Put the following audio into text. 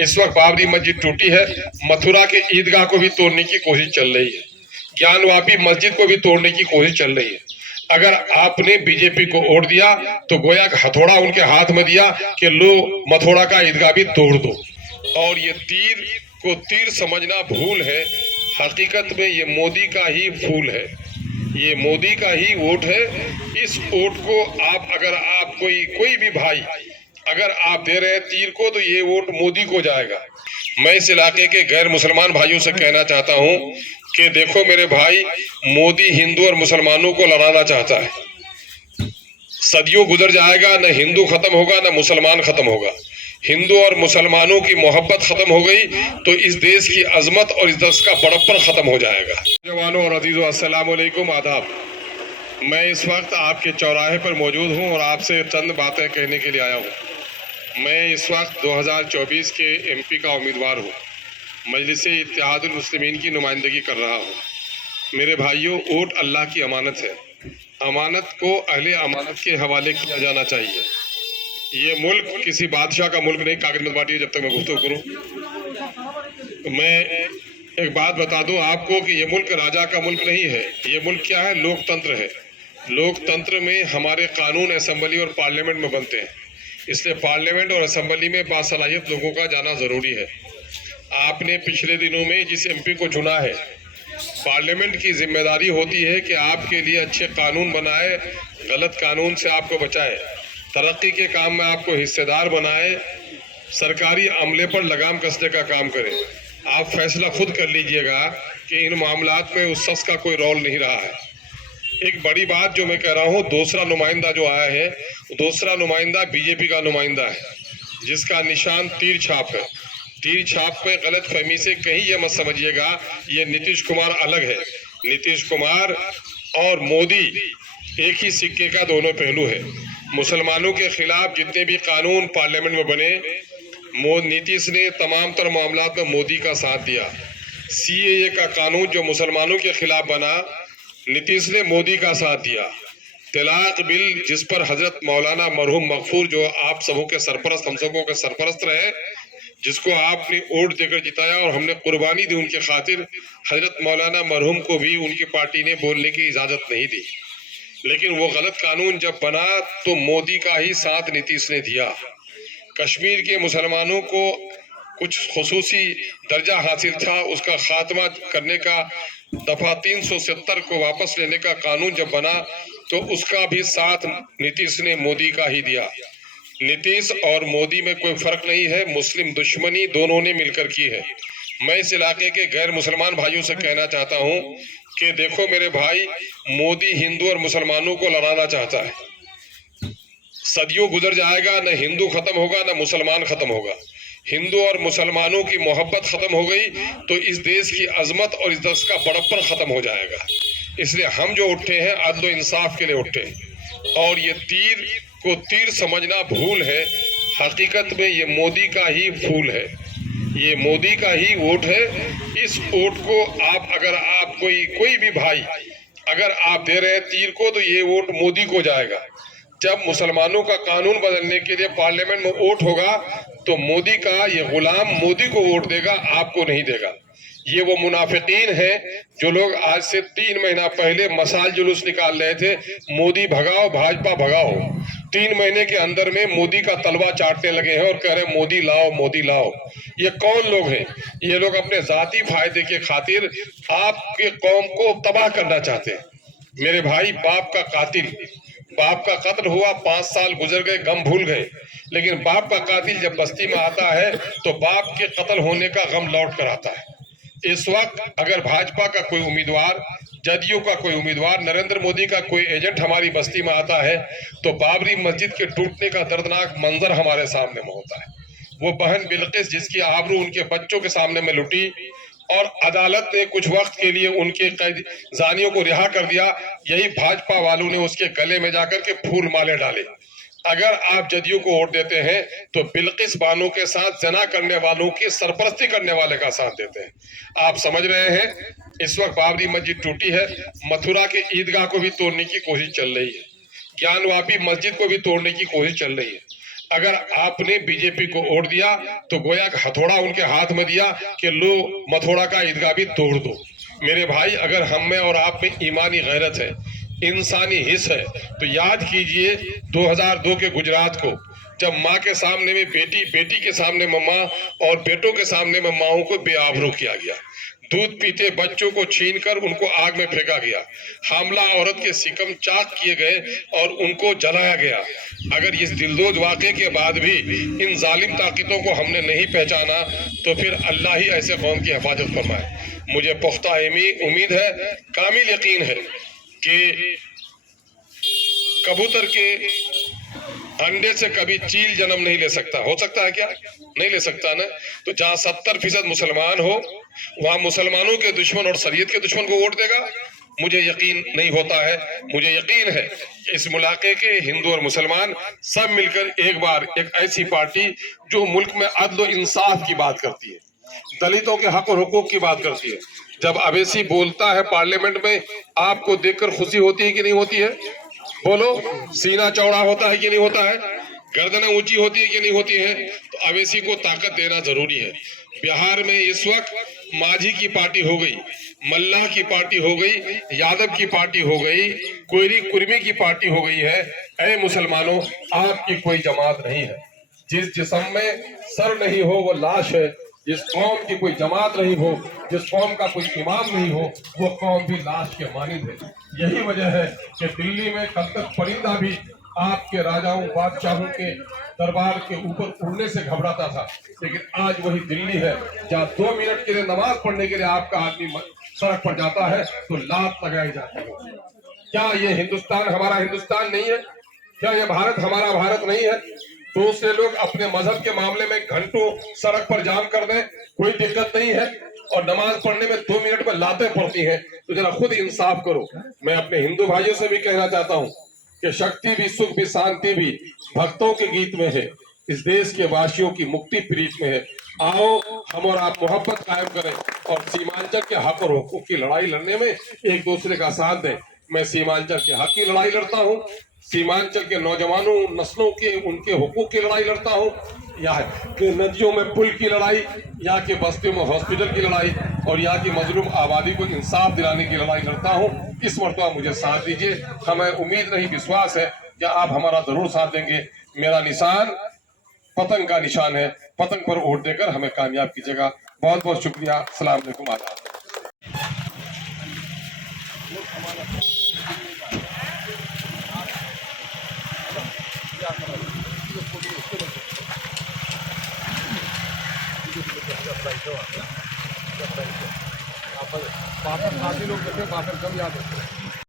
इस वक्त बाबरी मस्जिद टूटी है, मथुरा के ईदगाह को भी तोड़ने की कोशिश चल रही है, ज्ञानवापी मस्जिद को भी तोड़ने की कोशिश चल रही है। अगर आपने बीजेपी को वोट दिया तो गोया हथौड़ा उनके हाथ में दिया कि लो मथुरा का ईदगाह भी तोड़ दो। और ये तीर को तीर समझना भूल है, हकीकत में ये मोदी का ही फूल है, ये मोदी का ही वोट है। इस वोट को अगर आप कोई भी भाई अगर आप दे रहे हैं तीर को तो ये वोट मोदी को जाएगा। मैं इस इलाके के गैर मुसलमान भाइयों से कहना चाहता हूं कि देखो मेरे भाई, मोदी हिंदू और मुसलमानों को लड़ाना चाहता है। सदियों गुजर जाएगा, न हिंदू खत्म होगा न मुसलमान खत्म होगा। हिंदू और मुसलमानों की मोहब्बत खत्म हो गई तो इस देश की अजमत और इस देश का बड़प्पन खत्म हो जाएगा। जवानों और अजीजों, अस्सलाम वालेकुम, आदाब। मैं इस वक्त आपके चौराहे पर मौजूद हूं और आपसे चंद बातें कहने के लिए आया हूं। मैं इस वक्त 2024 के एमपी का उम्मीदवार हूं, मजलिस-ए इत्तेहादुल मुस्लिमीन की नुमाइंदगी कर रहा हूं। मेरे भाइयों, वोट अल्लाह की अमानत है, अमानत को अहले अमानत के हवाले किया जाना चाहिए। ये मुल्क किसी बादशाह का मुल्क नहीं। कागज मत बांटिए जब तक मैं गुफ्तगू करूं। मैं एक बात बता दूं आपको कि ये मुल्क राजा का मुल्क नहीं है। ये मुल्क क्या है? लोकतंत्र है। लोकतंत्र में हमारे कानून असेंबली और पार्लियामेंट में बनते हैं, इसलिए पार्लियामेंट और असेंबली में बासलाहियत लोगों का जाना ज़रूरी है। आपने पिछले दिनों में जिस एमपी को चुना है, पार्लियामेंट की जिम्मेदारी होती है कि आपके लिए अच्छे कानून बनाए, गलत कानून से आपको बचाए, तरक्की के काम में आपको हिस्सेदार बनाए, सरकारी अमले पर लगाम कसने का काम करें। आप फैसला खुद कर लीजिएगा कि इन मामलात में उस शख्स का कोई रोल नहीं रहा है। एक बड़ी बात जो मैं कह रहा हूँ, दूसरा नुमाइंदा जो आया है, दूसरा नुमाइंदा बीजेपी का नुमाइंदा है, जिसका निशान तीर छाप है। तीर छाप में गलत फहमी से कहीं ये मत समझिएगा ये नीतीश कुमार अलग है। नीतीश कुमार और मोदी एक ही सिक्के का दोनों पहलू है। मुसलमानों के खिलाफ जितने भी कानून पार्लियामेंट में बने, नीतीश ने तमाम तर मामलात में मोदी का साथ दिया। सीएए का कानून जो मुसलमानों के खिलाफ बना, नीतीश ने मोदी का साथ दिया। तलाक बिल जिस पर हजरत मौलाना मरहूम मगफूर, जो आप सबों के सरपरस्त, हम सबों के सरपरस्त रहे, जिसको आपने वोट देकर जिताया और हमने कुर्बानी दी उनके खातिर, हजरत मौलाना मरहूम को भी उनकी पार्टी ने बोलने की इजाजत नहीं दी। लेकिन वो गलत कानून जब बना तो मोदी का ही साथ नीतीश ने दिया। कश्मीर के मुसलमानों को कुछ खुसूसी दर्जा हासिल था, उसका खात्मा करने का, दफा 370 को वापस लेने का कानून जब बना तो उसका भी साथ नीतीश ने मोदी का ही दिया। नीतीश और मोदी में कोई फर्क नहीं है, मुस्लिम दुश्मनी दोनों ने मिलकर की है। मैं इस इलाके के गैर मुसलमान भाइयों से कहना चाहता हूं कि देखो मेरे भाई, मोदी हिंदू और मुसलमानों को लड़ाना चाहता है। सदियों गुजर जाएगा, न हिंदू खत्म होगा न मुसलमान खत्म होगा। हिंदू और मुसलमानों की मोहब्बत खत्म हो गई तो इस देश की अजमत और इस देश का बड़प्पन खत्म हो जाएगा। इसलिए हम जो उठे हैं, अदल और इंसाफ के लिए उठे हैं। और ये तीर को तीर समझना भूल है, हकीकत में ये मोदी का ही फूल है, ये मोदी का ही वोट है। इस वोट को अगर आप कोई भी भाई अगर आप दे रहे हैं तीर को तो ये वोट मोदी को जाएगा। जब मुसलमानों का कानून बदलने के लिए पार्लियामेंट में वोट होगा तो मोदी का ये गुलाम मोदी को वोट देगा, आपको नहीं देगा। ये वो मुनाफिकीन हैं जो लोग आज से 3 महीना पहले मसाल जुलूस निकाल रहे थे, मोदी भगाओ भाजपा भगाओ। 3 महीने के अंदर में मोदी का तलवा चाटने लगे हैं और कह रहे हैं मोदी लाओ मोदी लाओ। ये कौन लोग हैं? ये लोग अपने जाती फायदे के खातिर आपके कौम को तबाह करना चाहते हैं। मेरे भाई, बाप का कत्ल हुआ, 5 साल गुजर गए, गम भूल गए, लेकिन बाप का कातिल जब बस्ती में आता है तो बाप के कत्ल होने का गम लौट कर आता है। इस वक्त अगर भाजपा का कोई उम्मीदवार, जदयू का कोई उम्मीदवार, नरेंद्र मोदी का कोई एजेंट हमारी बस्ती में आता है तो बाबरी मस्जिद के टूटने का दर्दनाक मंजर हमारे सामने में होता है। वो बहन बिल्किस जिसकी आबरू उनके बच्चों के सामने में लुटी और अदालत ने कुछ वक्त के लिए उनके जानियों को रिहा कर दिया, यही भाजपा वालों ने उसके गले में जाकर के फूल माले डाले। अगर आप जदयू को वोट देते हैं तो बिल्किस बानो के साथ जना करने वालों की सरपरस्ती करने वाले का साथ देते हैं। आप समझ रहे हैं, इस वक्त बाबरी मस्जिद टूटी है, मथुरा के ईदगाह को भी तोड़ने की कोशिश चल रही है, ज्ञानवापी मस्जिद को भी तोड़ने की कोशिश चल रही है। अगर आपने बीजेपी को वोट दिया तो गोया का हथौड़ा उनके हाथ में दिया कि लो मथुरा का ईदगाह भी तोड़ दो। मेरे भाई, अगर हम में और आप में ईमानी गैरत है, इंसानी हिस्स है, तो याद कीजिए 2002 के गुजरात को, जब माँ के सामने में बेटी, बेटी के सामने में माँ और बेटों के सामने में माओं को बेआबरू किया गया। दूध पीते बच्चों को छीनकर उनको आग में फेंका गया। हामला औरत के सिकम चाक किए गए और उनको जलाया गया। अगर इस दिलदोज वाक़े के बाद भी इन जालिम ताकतों को हमने नहीं पहचाना तो फिर अल्लाह ही ऐसे कौम की हिफाजत फरमाए। मुझे पुख्ता उम्मीद है, कामिल यकीन है कि कबूतर के अंडे से कभी चील जन्म नहीं ले सकता। हो सकता है क्या? नहीं ले सकता ना। तो जहां 70% मुसलमान हो वहां मुसलमानों के दुश्मन और शरीयत के दुश्मन को वोट देगा? मुझे यकीन नहीं होता है। मुझे यकीन है कि इस मुलाके के हिंदू और मुसलमान सब मिलकर एक बार एक ऐसी पार्टी जो मुल्क में अदल और इंसाफ की बात करती है, दलितों के हक और हुकूक की बात करती है। जब अवैसी बोलता है पार्लियामेंट में, आपको देखकर खुशी होती है कि नहीं होती है? बोलो, सीना चौड़ा होता है कि नहीं होता है? गर्दनें ऊंची होती है कि नहीं होती है? तो अवैसी को ताकत देना जरूरी है। बिहार में इस वक्त माझी की पार्टी हो गई, मल्लाह की पार्टी हो गई, यादव की पार्टी हो गई, कोयरी कुर्मी की पार्टी हो गई है। ऐ मुसलमानों, आपकी कोई जमात नहीं है। जिस जिस्म में सर नहीं हो वो लाश है। जिस कौम की कोई जमात नहीं हो, जिस कौम का कोई इमाम नहीं हो, वो कौम भी लाश के मानिंद है। यही वजह है कि दिल्ली में कल तक परिंदा भी आपके राजाओं बादशाहों के दरबार के ऊपर उड़ने से घबराता था, लेकिन आज वही दिल्ली है जहाँ 2 मिनट के लिए नमाज पढ़ने के लिए आपका आदमी सड़क पर जाता है तो लात लगाई जाती है। क्या ये हिंदुस्तान हमारा हिंदुस्तान नहीं है? क्या ये भारत हमारा भारत नहीं है? दूसरे लोग अपने मजहब के मामले में घंटों सड़क पर जाम कर दें, कोई दिक्कत नहीं है, और नमाज पढ़ने में 2 मिनट में लातें पड़ती हैं। तो जरा खुद इंसाफ करो। मैं अपने हिंदू भाइयों से भी कहना चाहता हूँ कि शक्ति भी, सुख भी, शांति भी भक्तों के गीत में है। इस देश के वासियों की मुक्ति प्रीत में है। आओ हम और आप मोहब्बत कायम करें और सीमांचल के हक और हुकूक की लड़ाई लड़ने में एक दूसरे का साथ दें। मैं सीमांचल के हक की लड़ाई लड़ता हूँ, सीमांचल के नौजवानों नस्लों के उनके हुकूक की लड़ाई लड़ता हूँ, यहाँ के नदियों में पुल की लड़ाई, यहाँ के बस्तियों में हॉस्पिटल की लड़ाई और यहाँ की मजलूम आबादी को इंसाफ दिलाने की लड़ाई लड़ता हूँ। इस मरतबा मुझे साथ दीजिए। हमें उम्मीद नहीं, विश्वास है कि आप हमारा जरूर साथ देंगे। मेरा निशान पतंग का निशान है। पतंग पर वोट देकर हमें कामयाब कीजिएगा। बहुत बहुत शुक्रिया। अस्सलाम वालेकुम। आदाब। बासठ 80 लोग थे, 62 कम याद है।